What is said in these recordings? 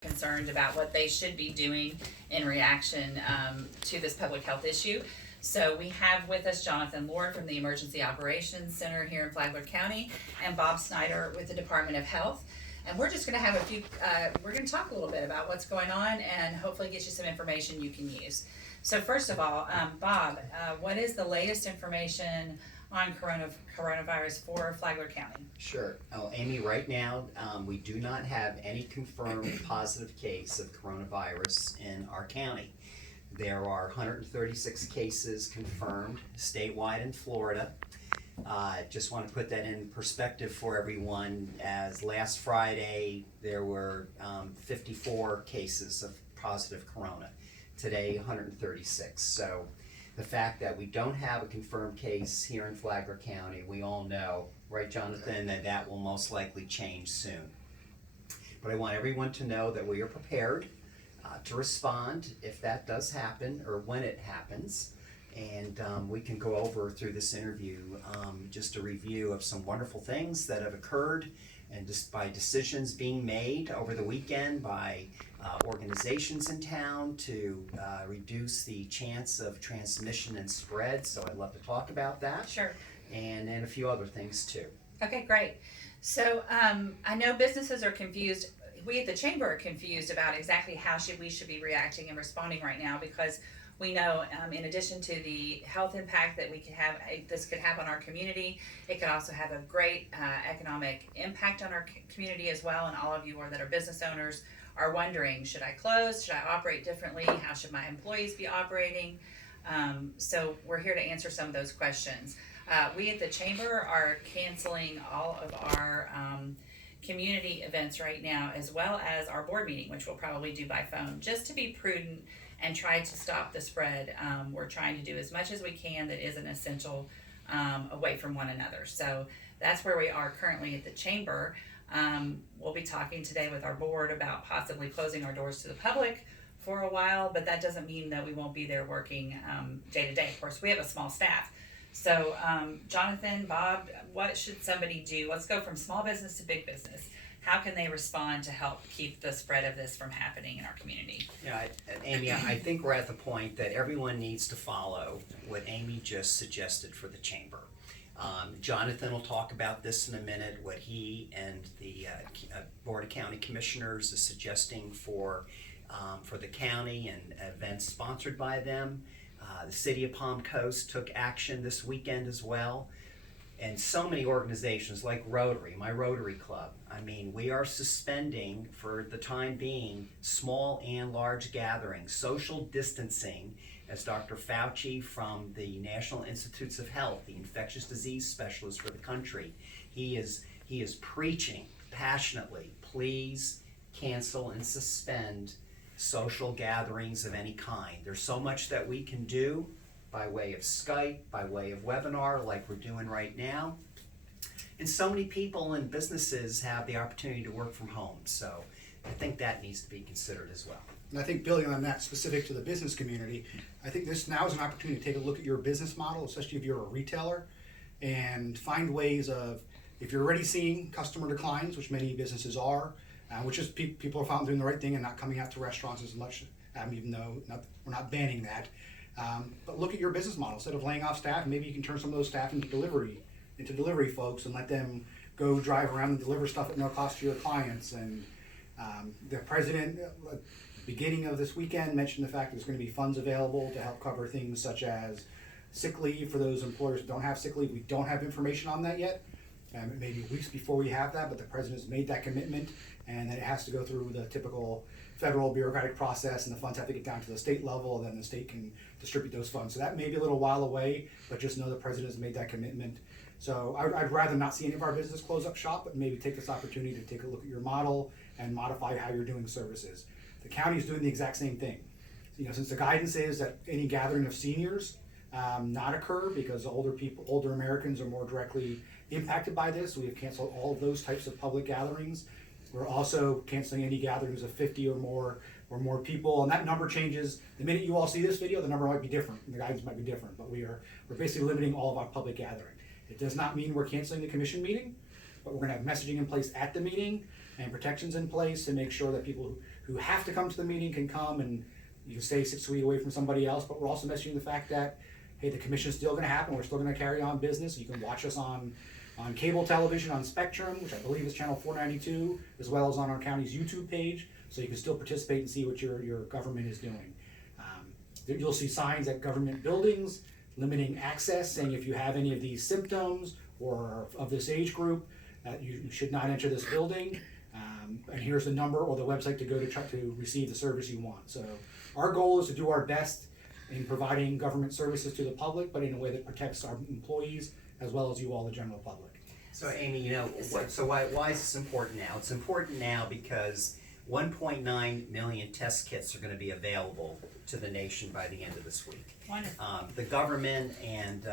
concerned about what they should be doing in reaction to this public health issue. So we have with us Jonathan Lord from the Emergency Operations Center here in Flagler County, and Bob Snyder with the Department of Health. And we're just going to have a few, we're going to talk a little bit about what's going on and hopefully get you some information you can use. So first of all, Bob, what is the latest information on coronavirus for Flagler County? Sure. Oh, Amy, right now, we do not have any confirmed positive case of coronavirus in our county. There are 136 cases confirmed statewide in Florida. Just want to put that in perspective for everyone, as last Friday there were 54 cases of positive corona. Today, 136. So the fact that we don't have a confirmed case here in Flagler County, we all know, right, Jonathan, that will most likely change soon. But I want everyone to know that we are prepared to respond if that does happen or when it happens. And we can go over through this interview just a review of some wonderful things that have occurred, and just by decisions being made over the weekend by organizations in town to reduce the chance of transmission and spread. So I'd love to talk about that. Sure. And a few other things too. Okay, great. So I know businesses are confused. We at the Chamber are confused about exactly how we should be reacting and responding right now, because we know in addition to the health impact that we could have, this could have on our community, it could also have a great economic impact on our community as well. And all of you that are business owners are wondering, should I close? Should I operate differently? How should my employees be operating? So we're here to answer some of those questions. We at the Chamber are canceling all of our community events right now, as well as our board meeting, which we'll probably do by phone, just to be prudent and try to stop the spread. We're trying to do as much as we can that isn't essential away from one another. So that's where we are currently at the Chamber. We'll be talking today with our board about possibly closing our doors to the public for a while, but that doesn't mean that we won't be there working day to day. Of course, we have a small staff. So Jonathan, Bob, what should somebody do? Let's go from small business to big business. How can they respond to help keep the spread of this from happening in our community? Yeah, Amy, I think we're at the point that everyone needs to follow what Amy just suggested for the Chamber. Jonathan will talk about this in a minute, what he and the Board of County Commissioners is suggesting for the county and events sponsored by them. The City of Palm Coast took action this weekend as well. And so many organizations like Rotary, my Rotary Club. I mean, we are suspending for the time being small and large gatherings, social distancing, as Dr. Fauci from the National Institutes of Health, the infectious disease specialist for the country, he is preaching passionately, please cancel and suspend social gatherings of any kind. There's so much that we can do by way of Skype, by way of webinar, like we're doing right now. And so many people and businesses have the opportunity to work from home. So I think that needs to be considered as well. And I think building on that, specific to the business community, I think this now is an opportunity to take a look at your business model, especially if you're a retailer, and find ways of, if you're already seeing customer declines, which many businesses are, which is people are found doing the right thing and not coming out to restaurants as much, even though we're not banning that. But look at your business model. Instead of laying off staff, maybe you can turn some of those staff into delivery folks, and let them go drive around and deliver stuff at no cost to your clients. And the president, beginning of this weekend, mentioned the fact that there's going to be funds available to help cover things such as sick leave for those employers that don't have sick leave. We don't have information on that yet. Maybe weeks before we have that, but the president has made that commitment, and then it has to go through the typical federal bureaucratic process, and the funds have to get down to the state level, and then the state can distribute those funds. So that may be a little while away, but just know the president has made that commitment. So I'd rather not see any of our business close up shop, but maybe take this opportunity to take a look at your model and modify how you're doing services. The county is doing the exact same thing. Since the guidance is that any gathering of seniors not occur, because older Americans are more directly impacted by this, we have canceled all of those types of public gatherings. We're also canceling any gatherings of 50 or more people, and that number changes. The minute you all see this video, the number might be different, and the guidance might be different, but we're basically limiting all of our public gathering. It does not mean we're canceling the commission meeting, but we're gonna have messaging in place at the meeting and protections in place to make sure that people who who have to come to the meeting can come, and you can stay 6 feet away from somebody else, but we're also mentioning the fact that, hey, the commission's still gonna happen, we're still gonna carry on business. You can watch us on cable television, on Spectrum, which I believe is channel 492, as well as on our county's YouTube page, so you can still participate and see what your government is doing. You'll see signs at government buildings limiting access, saying if you have any of these symptoms or of this age group, you should not enter this building. And here's the number or the website to go to try to receive the service you want. So our goal is to do our best in providing government services to the public, but in a way that protects our employees as well as you all, the general public. So Amy, why is this important now? It's important now because 1.9 million test kits are going to be available to the nation by the end of this week. Wonderful. The government and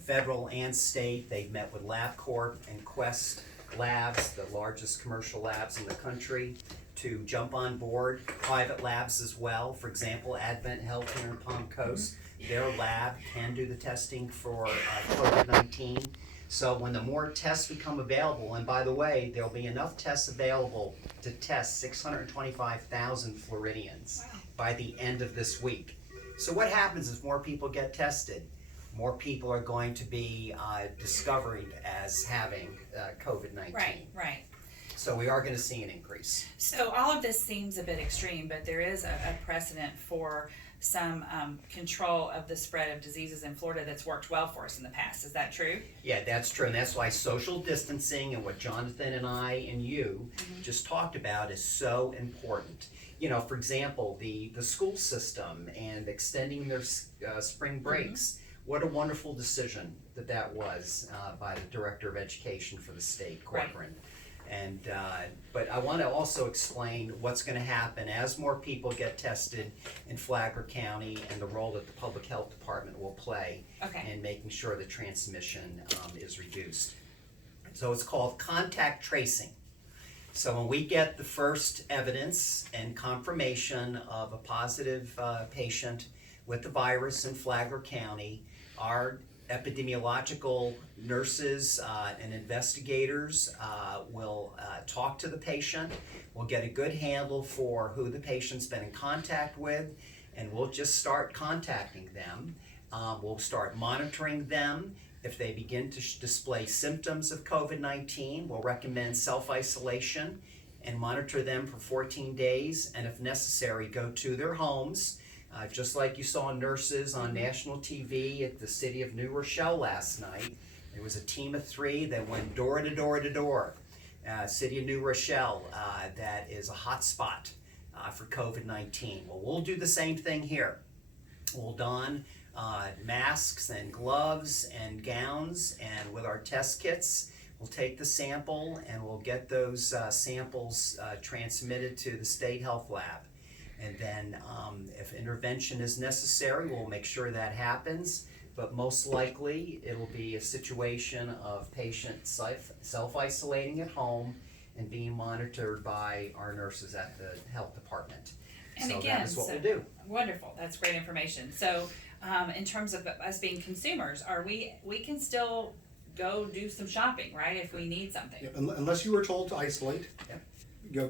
federal and state, they've met with LabCorp and Quest Labs, the largest commercial labs in the country, to jump on board. Private labs as well. For example, Advent Health here in Palm Coast, their lab can do the testing for COVID-19. So when the more tests become available, and by the way, there'll be enough tests available to test 625,000 Floridians by the end of this week. So what happens is more people get tested, more people are going to be discovered as having COVID-19. Right. So we are going to see an increase. So all of this seems a bit extreme, but there is a precedent for some control of the spread of diseases in Florida that's worked well for us in the past. Is that true? Yeah, that's true, and that's why social distancing and what Jonathan and I and you just talked about is so important. You know, for example, the school system and extending their spring breaks. What a wonderful decision that was by the Director of Education for the state, Corcoran. Right. And but I want to also explain what's going to happen as more people get tested in Flagler County and the role that the Public Health Department will play in making sure the transmission is reduced. So it's called contact tracing. So when we get the first evidence and confirmation of a positive patient with the virus in Flagler County, our epidemiological nurses and investigators will talk to the patient. We'll get a good handle for who the patient's been in contact with, and we'll just start contacting them. We'll start monitoring them. If they begin to display symptoms of COVID-19, we'll recommend self-isolation and monitor them for 14 days, and if necessary, go to their homes. Just like you saw nurses on national TV at the city of New Rochelle last night, there was a team of 3 that went door to door to door. City of New Rochelle, that is a hot spot for COVID-19. Well, we'll do the same thing here. We'll don masks and gloves and gowns, and with our test kits, we'll take the sample and we'll get those samples transmitted to the state health lab. And then if intervention is necessary, we'll make sure that happens. But most likely, it'll be a situation of patients self-isolating at home and being monitored by our nurses at the health department. And so again, that is what we'll do. Wonderful. That's great information. So in terms of us being consumers, we can still go do some shopping, right, if we need something? Yeah, unless you were told to isolate. Yeah.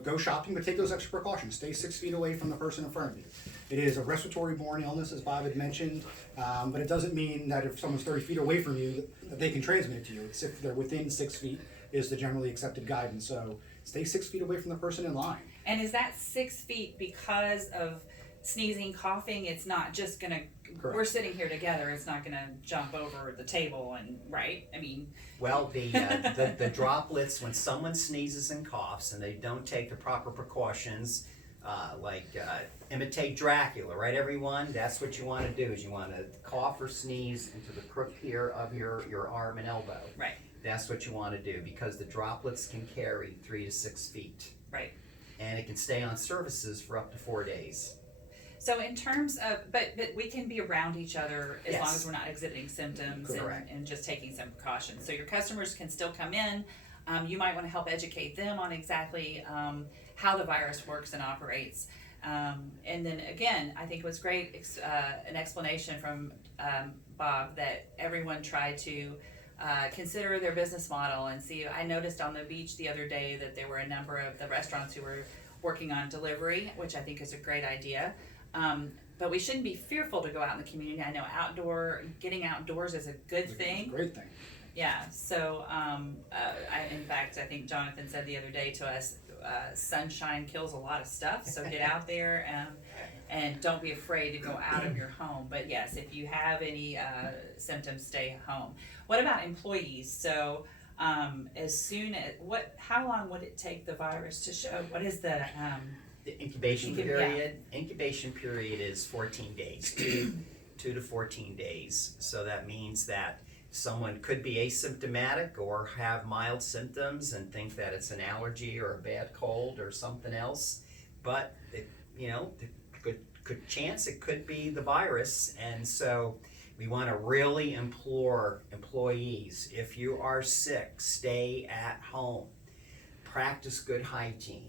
Go shopping, but take those extra precautions. Stay 6 feet away from the person in front of you. It is a respiratory-borne illness, as Bob had mentioned, but it doesn't mean that if someone's 30 feet away from you, that they can transmit it to you. It's if they're within 6 feet is the generally accepted guidance. So stay 6 feet away from the person in line. And is that 6 feet because of sneezing, coughing? It's not just gonna, Correct. we're sitting here together, it's not gonna jump over the table and, right? I mean. Well, the droplets, when someone sneezes and coughs and they don't take the proper precautions, imitate Dracula, right everyone? That's what you want to do, is you want to cough or sneeze into the crook here of your arm and elbow. Right. That's what you want to do, because the droplets can carry 3 to 6 feet. Right. And it can stay on surfaces for up to 4 days. So in terms of, but we can be around each other as long Yes. as we're not exhibiting symptoms Correct. and just taking some precautions. So your customers can still come in. You might want to help educate them on exactly how the virus works and operates. And then again, I think it was great an explanation from Bob that everyone tried to consider their business model and see. I noticed on the beach the other day that there were a number of the restaurants who were working on delivery, which I think is a great idea. But we shouldn't be fearful to go out in the community. I know getting outdoors is a good It's a thing. great thing. Yeah, so, in fact, I think Jonathan said the other day to us, sunshine kills a lot of stuff, so get out there, and don't be afraid to go out of your home. But yes, if you have any, symptoms, stay home. What about employees? So, how long would it take the virus to show, what is the incubation Yeah. period, incubation period is 14 days, 2 to 14 days. So that means that someone could be asymptomatic or have mild symptoms and think that it's an allergy or a bad cold or something else. But good chance it could be the virus. And so we want to really implore employees, if you are sick, stay at home. Practice good hygiene.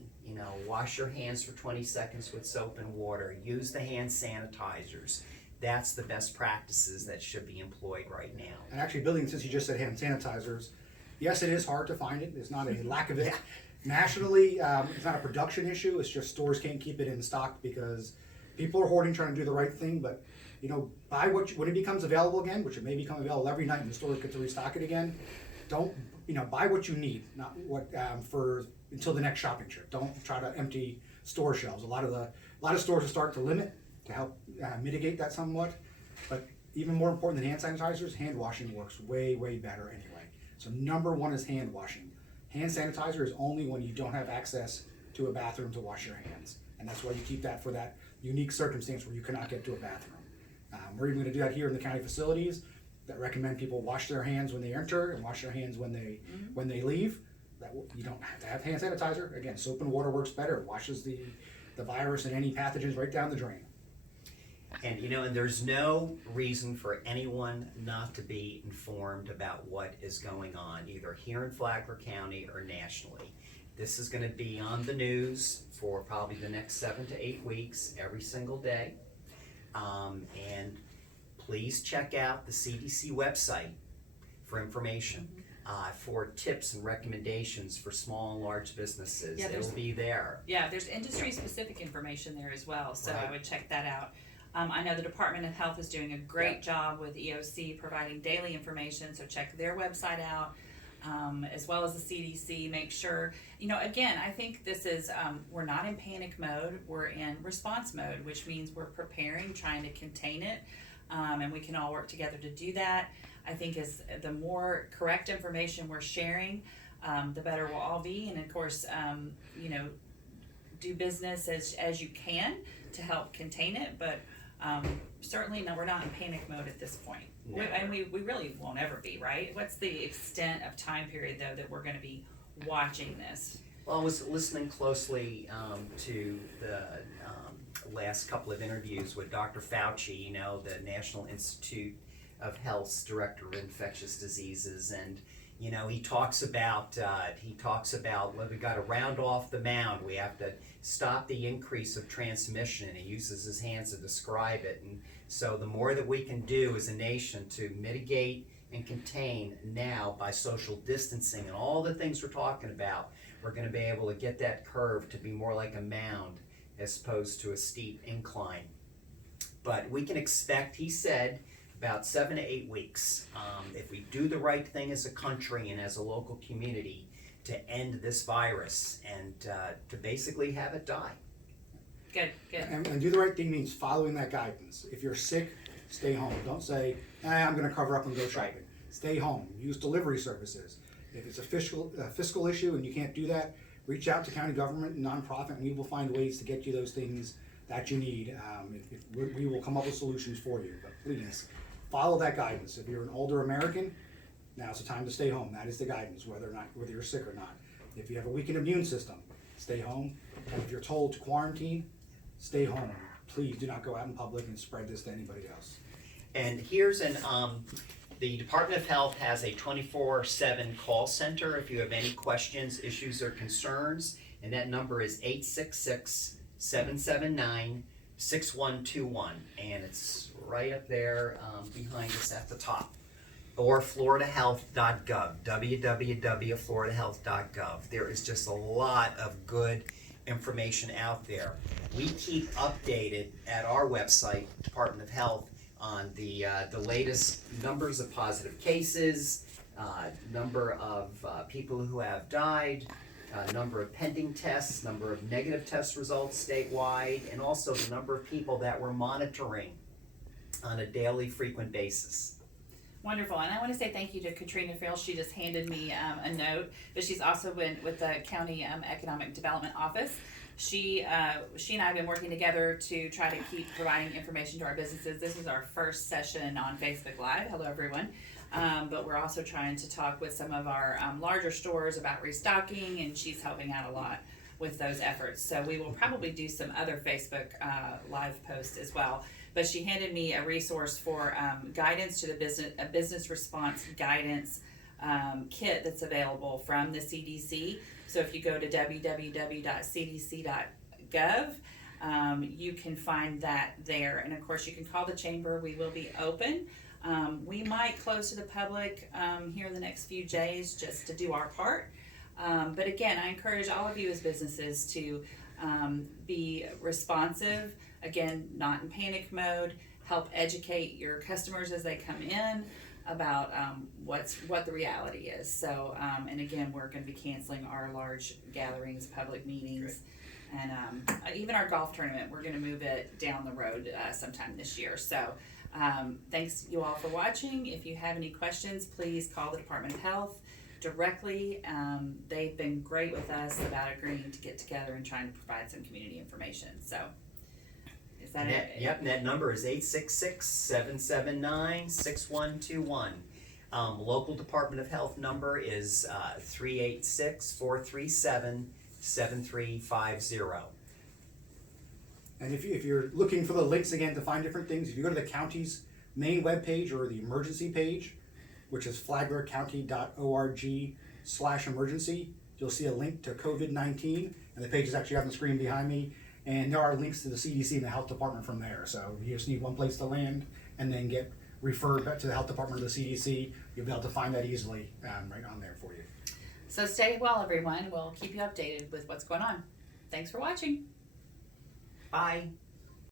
Wash your hands for 20 seconds with soap and water. Use the hand sanitizers. That's the best practices that should be employed right now. And actually, building, since you just said hand sanitizers, yes, it is hard to find it. There's not a lack of it. Nationally, it's not a production issue. It's just stores can't keep it in stock because people are hoarding, trying to do the right thing. But buy when it becomes available again, which it may become available every night, and the stores get to restock it again. Don't buy what you need, not what for until the next shopping trip. Don't try to empty store shelves. A lot of stores are starting to limit to help mitigate that somewhat. But even more important than hand sanitizers, hand washing works way, way better anyway. So number one is hand washing. Hand sanitizer is only when you don't have access to a bathroom to wash your hands. And that's why you keep that for that unique circumstance where you cannot get to a bathroom. We're even going to do that here in the county facilities that recommend people wash their hands when they enter and wash their hands when they leave. You don't have to have hand sanitizer. Again, soap and water works better. It washes the virus and any pathogens right down the drain. And and there's no reason for anyone not to be informed about what is going on, either here in Flagler County or nationally. This is going to be on the news for probably the next 7 to 8 weeks, every single day. And please check out the CDC website for information, for tips and recommendations for small and large businesses. Yeah, It'll be there. Yeah, there's industry-specific information there as well, so Right. I would check that out. I know the Department of Health is doing a great job with EOC providing daily information, so check their website out, as well as the CDC. Make sure, again, I think this is, we're not in panic mode, we're in response mode, which means we're preparing, trying to contain it, and we can all work together to do that. I think as the more correct information we're sharing, the better we'll all be, and of course, do business as you can to help contain it, but certainly, no, we're not in panic mode at this point. And we really won't ever be, right? What's the extent of time period, though, that we're going to be watching this? Well, I was listening closely to the last couple of interviews with Dr. Fauci, the National Institute of Health's Director of Infectious Diseases, and he talks about well, we got to round off the mound. We have to stop the increase of transmission, and he uses his hands to describe it. And so the more that we can do as a nation to mitigate and contain now by social distancing and all the things we're talking about, we're going to be able to get that curve to be more like a mound as opposed to a steep incline. But we can expect, he said, about 7 to 8 weeks, if we do the right thing as a country and as a local community, to end this virus and to basically have it die. Good. And do the right thing means following that guidance. If you're sick, stay home. Don't say, I'm going to cover up and go shopping. Right. Stay home. Use delivery services. If it's a fiscal issue and you can't do that, reach out to county government and nonprofit, and we will find ways to get you those things that you need. We will come up with solutions for you. But please, follow that guidance. If you're an older American, now's the time to stay home. That is the guidance, whether you're sick or not. If you have a weakened immune system, stay home. And if you're told to quarantine, stay home. Please do not go out in public and spread this to anybody else. And here's the Department of Health has a 24/7 call center if you have any questions, issues, or concerns, and that number is 866-779-6121, and it's right up there behind us at the top. Or floridahealth.gov, www.floridahealth.gov. There is just a lot of good information out there. We keep updated at our website, Department of Health, on the latest numbers of positive cases, number of people who have died, number of pending tests, number of negative test results statewide, and also the number of people that we're monitoring on a daily, frequent basis. Wonderful, and I want to say thank you to Katrina Frill. She just handed me a note, but she's also been with the County Economic Development Office. She and I have been working together to try to keep providing information to our businesses. This is our first session on Facebook Live. Hello, everyone. But we're also trying to talk with some of our larger stores about restocking, and she's helping out a lot with those efforts. So we will probably do some other Facebook Live posts as well. But she handed me a resource for guidance to the business response guidance kit that's available from the CDC. So if you go to www.cdc.gov, you can find that there. And of course, you can call the chamber. We will be open. We might close to the public here in the next few days just to do our part. But again, I encourage all of you as businesses to be responsive. Again, not in panic mode. Help educate your customers as they come in about what the reality is. So, and again, we're going to be canceling our large gatherings, public meetings, and even our golf tournament. We're going to move it down the road sometime this year. So, thanks you all for watching. If you have any questions, please call the Department of Health directly. They've been great with us about agreeing to get together and trying to provide some community information. So. Is that it? Yep, and that number is 866-779-6121. Local Department of Health number is 386-437-7350. And if you're looking for the links again to find different things, if you go to the county's main webpage or the emergency page, which is flaglercounty.org/emergency, you'll see a link to COVID-19, and the page is actually on the screen behind me. And there are links to the CDC and the health department from there. So you just need one place to land and then get referred back to the health department or the CDC. You'll be able to find that easily right on there for you. So stay well, everyone. We'll keep you updated with what's going on. Thanks for watching. Bye.